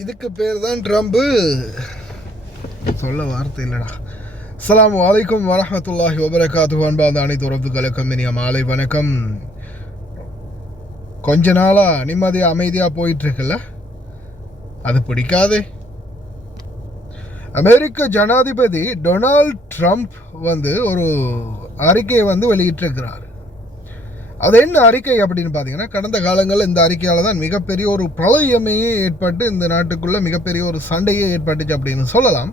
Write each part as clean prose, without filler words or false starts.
இதுக்கு பேர் தான் ட்ரம்ப்பு. சொல்ல வார்த்தை இல்லைடா. அஸ்ஸலாமு அலைக்கும் வரஹ்மத்துல்லாஹி வபரகாத்துஹு. அன்பார்ந்த அனைத்து உறவுகளுக்கும் இனிய மாலை வணக்கம். கொஞ்ச நாளாக நிம்மதியாக அமைதியாக போயிட்டுருக்குல்ல, அது பிடிக்காதே. அமெரிக்க ஜனாதிபதி டொனால்ட் ட்ரம்ப் ஒரு அறிக்கையை வெளியிட்டிருக்கிறார். அது என்ன அறிக்கை அப்படின்னு பார்த்தீங்கன்னா, கடந்த காலங்களில் இந்த அறிக்கையால் தான் மிகப்பெரிய ஒரு பிரளயமே ஏற்பட்டு இந்த நாட்டுக்குள்ளே மிகப்பெரிய ஒரு சண்டையே ஏற்பட்டுச்சு அப்படின்னு சொல்லலாம்.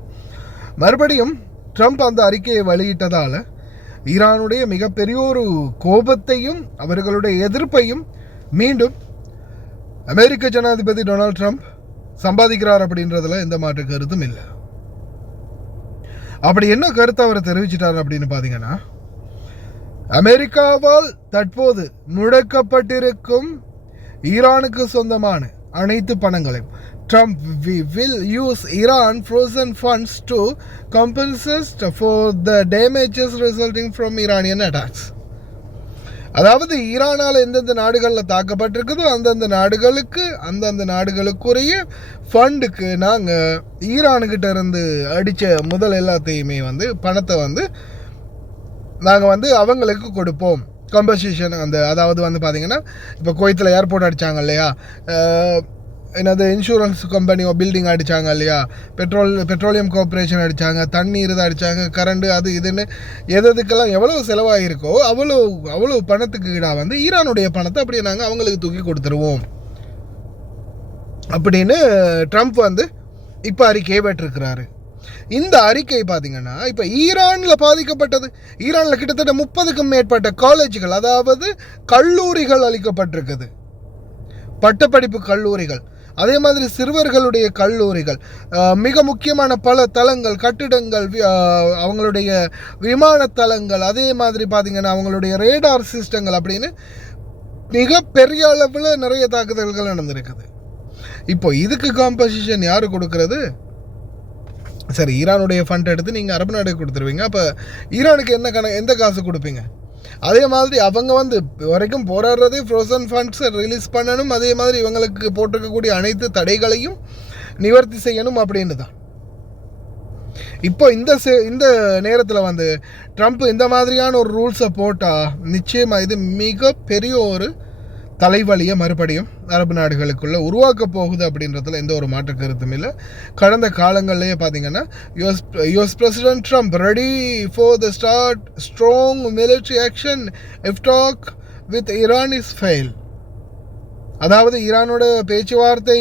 மறுபடியும் ட்ரம்ப் அந்த அறிக்கையை வெளியிட்டதால் ஈரானுடைய மிகப்பெரிய ஒரு கோபத்தையும் அவர்களுடைய எதிர்ப்பையும் மீண்டும் அமெரிக்க ஜனாதிபதி டொனால்ட் ட்ரம்ப் சம்பாதிக்கிறார் அப்படின்றதுல எந்த மாற்று கருத்தும் இல்லை. அப்படி என்ன கருத்தை அவர் தெரிவிச்சிட்டார் அப்படின்னு பார்த்தீங்கன்னா, அமெரிக்காவால் தற்போது முடக்கப்பட்டிருக்கும் ஈரானுக்கு சொந்தமான அனைத்து பணங்களையும் Trump will use Iran frozen funds to compensate for the damages resulting from Iranian attacks. அதாவது ஈரானால் எந்தெந்த நாடுகளில் தாக்கப்பட்டிருக்குதோ அந்தந்த நாடுகளுக்குரிய ஃபண்டுக்கு நாங்கள் ஈரானுக்கிட்ட இருந்து அடித்த முதல் எல்லாத்தையுமே பணத்தை நாங்கள் அவங்களுக்கு கொடுப்போம். கம்பன்சேஷன் அதாவது பார்த்தீங்கன்னா, இப்போ குவைத்தில் ஏர்போர்ட் அடித்தாங்க இல்லையா, என்னது இன்சூரன்ஸ் கம்பெனி பில்டிங் அடித்தாங்க இல்லையா, பெட்ரோலியம் கார்பரேஷன் அடித்தாங்க, தண்ணீர் தான் அடித்தாங்க, கரண்டு அது இதுன்னு எதுக்கெல்லாம் எவ்வளோ செலவாகிருக்கோ அவ்வளோ பணத்துக்கு ஈடாக ஈரானுடைய பணத்தை அப்படியே நாங்கள் அவங்களுக்கு தூக்கி கொடுத்துருவோம் அப்படின்னு ட்ரம்ப் இப்போ அறிக்கையை பெற்றிருக்கிறாரு. இந்த அறிக்கை பார்த்தீங்கன்னா, இப்போ ஈரானில் பாதிக்கப்பட்டது, ஈரானில் கிட்டத்தட்ட 30க்கும் மேற்பட்ட காலேஜுகள், அதாவது கல்லூரிகள் அளிக்கப்பட்டிருக்குது, பட்டப்படிப்பு கல்லூரிகள், அதே மாதிரி சிறுவர்களுடைய கல்லூரிகள், மிக முக்கியமான பல தளங்கள், கட்டிடங்கள், அவங்களுடைய விமான தளங்கள், அதே மாதிரி பார்த்திங்கன்னா அவங்களுடைய ரேடார் சிஸ்டங்கள் அப்படின்னு மிக பெரிய அளவில் நிறைய தாக்குதல்கள் நடந்திருக்குது. இப்போ இதுக்கு காம்பன்சேஷன் யார் கொடுக்கறது? சரி, ஈரானுடைய ஃபண்ட் எடுத்து நீங்கள் அரபு நாடுக்கு கொடுத்துருவீங்க, அப்போ ஈரானுக்கு எந்த காசு கொடுப்பீங்க? அதே மாதிரி அவங்க வரைக்கும் போராடுறதே ஃப்ரோசன் ஃபண்ட்ஸை ரிலீஸ் பண்ணணும், அதே மாதிரி இவங்களுக்கு போட்டிருக்கக்கூடிய அனைத்து தடைகளையும் நிவர்த்தி செய்யணும் அப்படின்னு தான். இப்போ இந்த நேரத்தில் ட்ரம்ப் இந்த மாதிரியான ஒரு ரூல்ஸை போட்டால் நிச்சயமாக இது மிக பெரிய ஒரு தலைவலியை மறுபடியும் அரபு நாடுகளுக்குள்ளே உருவாக்க போகுது அப்படின்றதுல எந்த ஒரு மாற்று கருத்தும் இல்லை. கடந்த காலங்கள்லேயே பார்த்தீங்கன்னா, US president Trump ready for the start strong military action if talk with Iran is fail. அதாவது ஈரானோட பேச்சுவார்த்தை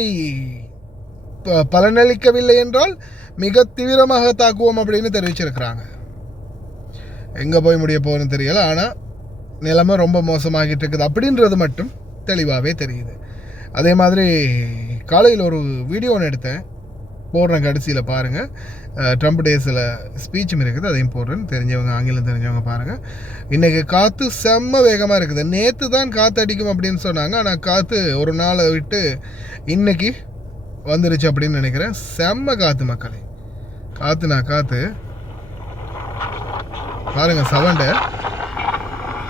பலனளிக்கவில்லை என்றால் மிக தீவிரமாக தாக்குவோம் அப்படின்னு தெரிவிச்சிருக்கிறாங்க. எங்கே போய் முடிய போகுதுன்னு தெரியலை, ஆனால் நிலைமை ரொம்ப மோசமாகிட்டு இருக்குது அப்படின்றது மட்டும் தெளிவாகவே தெரியுது. அதே மாதிரி காலையில் ஒரு வீடியோ ஒன்று எடுத்தேன், போடுறேன், கடைசியில் பாருங்கள். ட்ரம்ப் டேஸில் ஸ்பீச்சும் இருக்குது, அதையும் போடுறேன்னு தெரிஞ்சவங்க, ஆங்கிலம் தெரிஞ்சவங்க பாருங்கள். இன்றைக்கி காற்று செம்ம வேகமாக இருக்குது. நேற்று தான் காற்று அடிக்கும் அப்படின்னு சொன்னாங்க, ஆனால் காற்று ஒரு நாளை விட்டு இன்றைக்கி வந்துருச்சு அப்படின்னு நினைக்கிறேன். செம்ம காற்று மக்களே, காற்று பாருங்கள் சவுண்டு.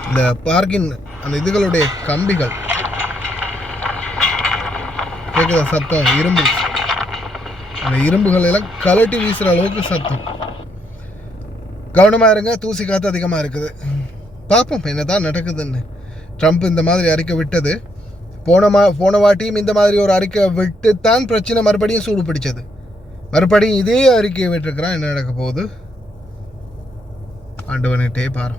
இந்த பார்க்கின் அந்த இதுகளுடைய கம்பிகள் கேட்குதா சத்தம், இரும்பு, அந்த இரும்புகள் எல்லாம் கலட்டி வீசுகிற அளவுக்கு சத்தம். கவனமாக இருங்க, தூசி காற்று அதிகமாக இருக்குது. பார்ப்போம் என்ன தான் நடக்குதுன்னு. ட்ரம்ப் இந்த மாதிரி அறிக்கை விட்டது, போன வாட்டியும் இந்த மாதிரி ஒரு அறிக்கை விட்டு தான் பிரச்சனை மறுபடியும் சூடு பிடிச்சது. மறுபடியும் இதே அறிக்கையை விட்டுருக்கிறான். என்ன நடக்க போகுது ஆண்டவன்கிட்டே பாரு.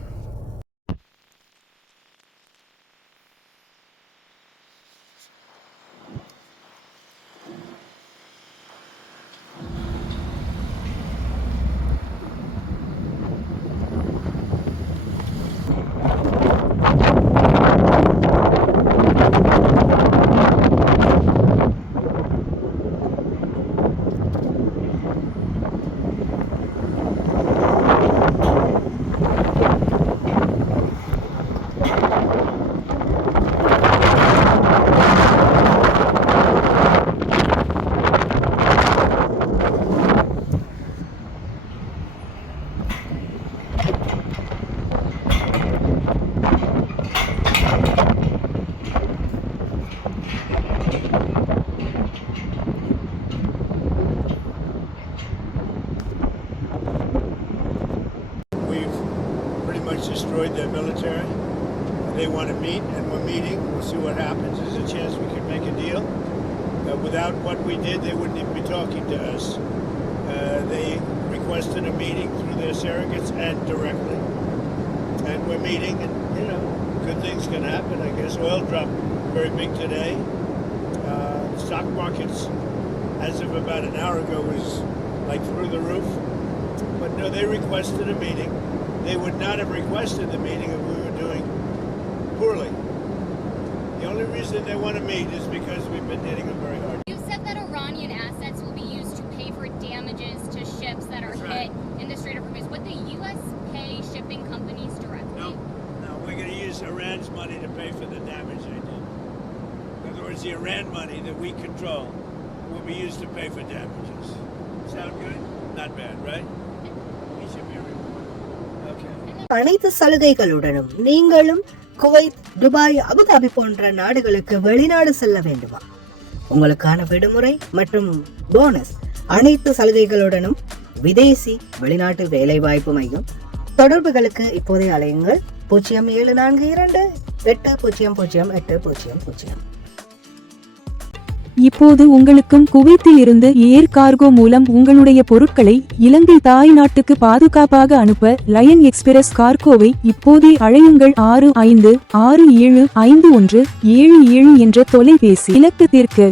It's destroyed their military. They want to meet, and we're meeting. We'll see what happens. There's a chance we could make a deal. Without what we did, they wouldn't even be talking to us. They requested a meeting through their surrogates and directly. And we're meeting, and, good things can happen, I guess. Oil dropped very big today. Stock markets, as of about an hour ago, was like through the roof. But no, they requested a meeting. They would not have requested the meeting if we were doing poorly. The only reason they want to meet is because we've been hitting them very hard. You said that Iranian assets will be used to pay for damages to ships that are hit in the Strait of Hormuz. Would the U.S. pay shipping companies directly? No, we're going to use Iran's money to pay for the damage they did. In other words, the Iran money that we control will be used to pay for damages. Sound good? Not bad, right? We should be okay. அனைத்து சலுகைகளுடனும் நீங்களும் Kuwait, Dubai, Abu Dhabi போன்ற நாடுகளுக்கு வெளிநாடு செல்ல வேண்டுமா? உங்களுக்கான விடுமுறை மற்றும் போனஸ் அனைத்து சலுகைகளுடனும் விதேசி வெளிநாட்டு வேலைவாய்ப்பு மையம். தொடர்புகளுக்கு இப்போதே அலையுங்கள் 0742-800800. இப்போது உங்களுக்கும் குவைத்தில் இருந்து ஏர் கார்கோ மூலம் உங்களுடைய பொருட்களை இலங்கை தாய் நாட்டுக்கு பாதுகாப்பாக அனுப்ப லயன் எக்ஸ்பிரஸ் கார்கோவை இப்போதே அழையுங்கள். 65675177 என்ற தொலைபேசி இலக்கத்திற்கு.